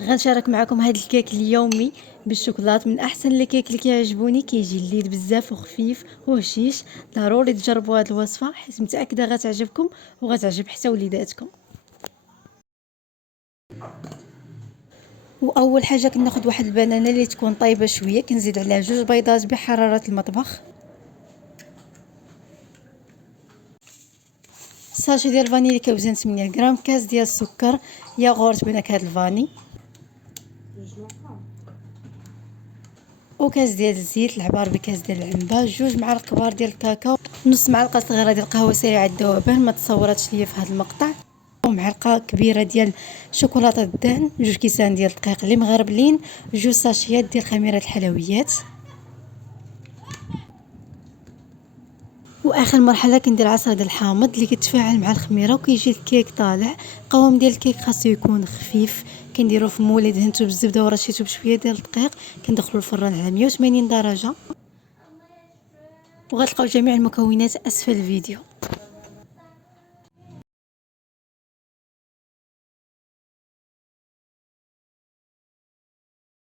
غنشارك معكم هذا الكيك اليومي بالشوكولات، من احسن الكيك اللي كيعجبوني، كيجي لذيذ بزاف وخفيف وهشيش. ضروري تجربوا هذه الوصفه حيت متاكده غتعجبكم وغتعجب حتى وليداتكم. واول حاجه كناخذ واحد البنانه اللي تكون طايبه شويه، كنزيد عليها 2 بيضات بحراره المطبخ، ساشي ديال الفانيليا كيوزن 8 غرام، كاس ديال السكر، ياغورت بنكهه الفاني، وكاس ديال الزيت العبار بكاس ديال العنبه، 2 معالق كبار ديال الكاكاو، نص معلقه صغيره ديال القهوه سريعه الذوبان ما تصوراتش ليا في هذا المقطع، ومعلقه كبيره ديال شوكولاته الدهن، 2 كيسان ديال الدقيق اللي مغربلين، 2 ساشيات ديال خميره الحلويات. واخر مرحله كندير عصير ديال الحامض اللي كيتفاعل مع الخميره وكيجي الكيك طالع. القوام ديال الكيك خاصو يكون خفيف، كنديرو في مولي دهنتو بالزبده ورشيتو بشويه ديال الدقيق، كندخلو الفران على 180 درجه، وغتلقاو جميع المكونات اسفل الفيديو.